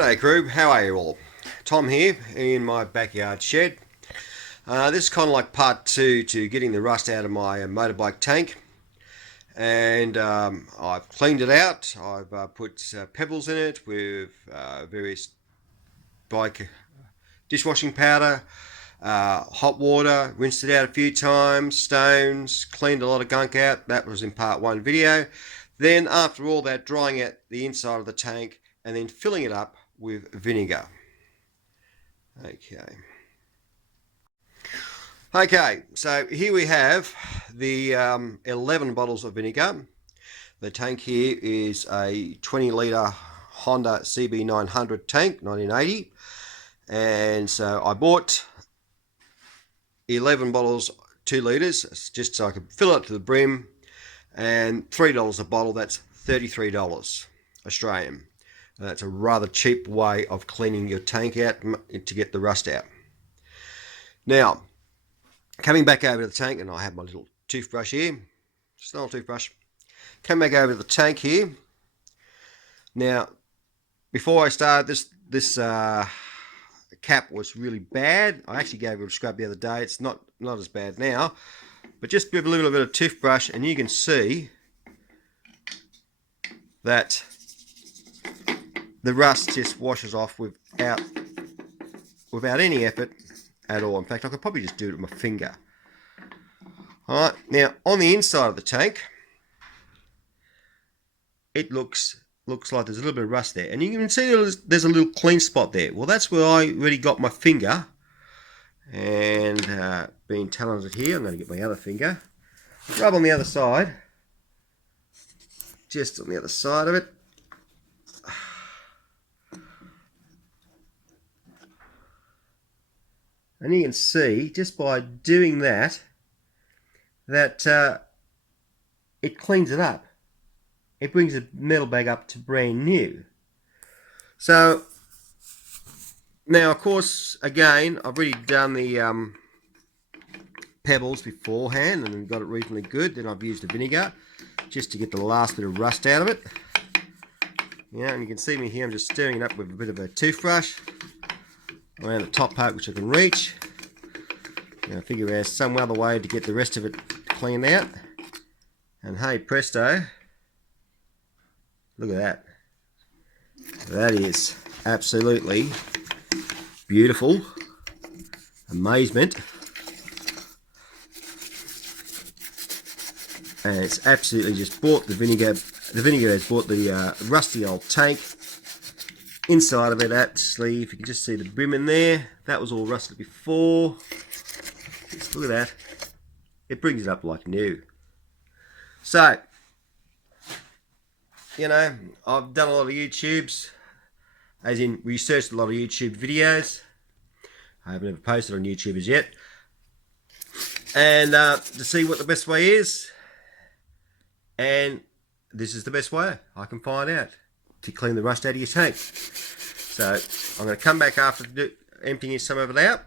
G'day crew, how are you all? Tom here in my backyard shed. This is kind of like part two to getting the rust out of my motorbike tank. And I've cleaned it out. I've put pebbles in it with various bike dishwashing powder, hot water, rinsed it out a few times, stones, cleaned a lot of gunk out. That was in part one video. Then after all that, drying out the inside of the tank and then filling it up with vinegar. Okay, so here we have the 11 bottles of vinegar. The tank here is a 20 litre Honda CB900 tank, 1980. And so I bought 11 bottles, 2 litres, just so I could fill it to the brim. And $3 a bottle, that's $33 Australian. That's a rather cheap way of cleaning your tank out to get the rust out. Now, coming back over to the tank, and I have my little toothbrush here, just an old toothbrush. Coming back over to the tank here. Now, before I started, this cap was really bad. I actually gave it a scrub the other day. It's not as bad now, but just with a little bit of toothbrush, and you can see that the rust just washes off without any effort at all. In fact, I could probably just do it with my finger. Alright, now on the inside of the tank, it looks like there's a little bit of rust there. And you can see there's a little clean spot there. Well, that's where I already got my finger. And being talented here, I'm going to get my other finger. Rub on the other side. Just on the other side of it. And you can see, just by doing that, it cleans it up. It brings the metal bag up to brand new. So, now of course, again, I've already done the pebbles beforehand and got it reasonably good. Then I've used the vinegar just to get the last bit of rust out of it. Yeah, and you can see me here, I'm just stirring it up with a bit of a toothbrush around the top part which I can reach. And I figure there's some other way to get the rest of it cleaned out. And hey presto, look at that. That is absolutely beautiful. Amazement. And it's absolutely just brought the vinegar. The vinegar has brought the rusty old tank inside of it. Actually, if you can just see the brim in there, that was all rusted before. Just look at that. It brings it up like new. So, you know, I've done a lot of YouTubes, as in researched a lot of YouTube videos. I haven't ever posted on YouTube as yet. And to see what the best way is. And this is the best way I can find out to clean the rust out of your tank. So I'm going to come back after emptying some of it out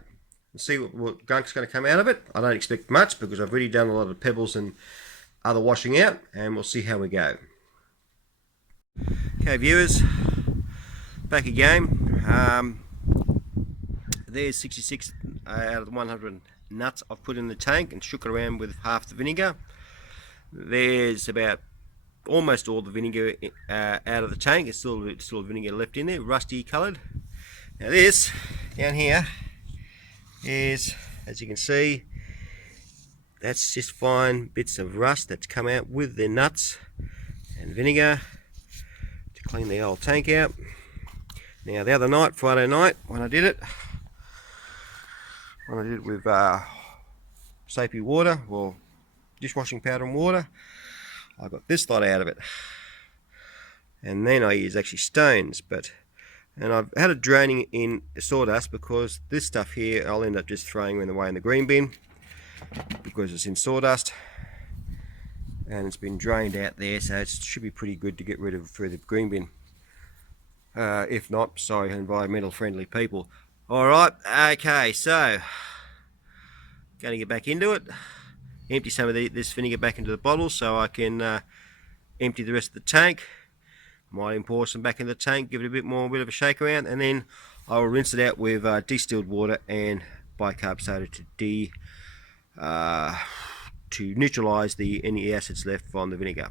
and see what gunk's going to come out of it. I don't expect much because I've already done a lot of pebbles and other washing out, and we'll see how we go. Okay viewers, back again. There's 66 out of the 100 nuts I've put in the tank and shook it around with half the vinegar. There's about almost all the vinegar out of the tank. It's still vinegar left in there, rusty coloured. Now this down here is, as you can see, that's just fine bits of rust that's come out with the nuts and vinegar to clean the old tank out. Now the other night, Friday night, when I did it with soapy water, well, dishwashing powder and water, I got this lot out of it. And then I use actually stones, and I've had it draining in sawdust because this stuff here I'll end up just throwing away in the green bin because it's in sawdust and it's been drained out there, so it should be pretty good to get rid of through the green bin. If not, sorry environmental friendly people. Alright, okay, so going to get back into it. Empty some of this vinegar back into the bottle so I can empty the rest of the tank. Might then pour some back in the tank, give it a bit of a shake around, and then I will rinse it out with distilled water and bicarb soda to neutralise any acids left from the vinegar.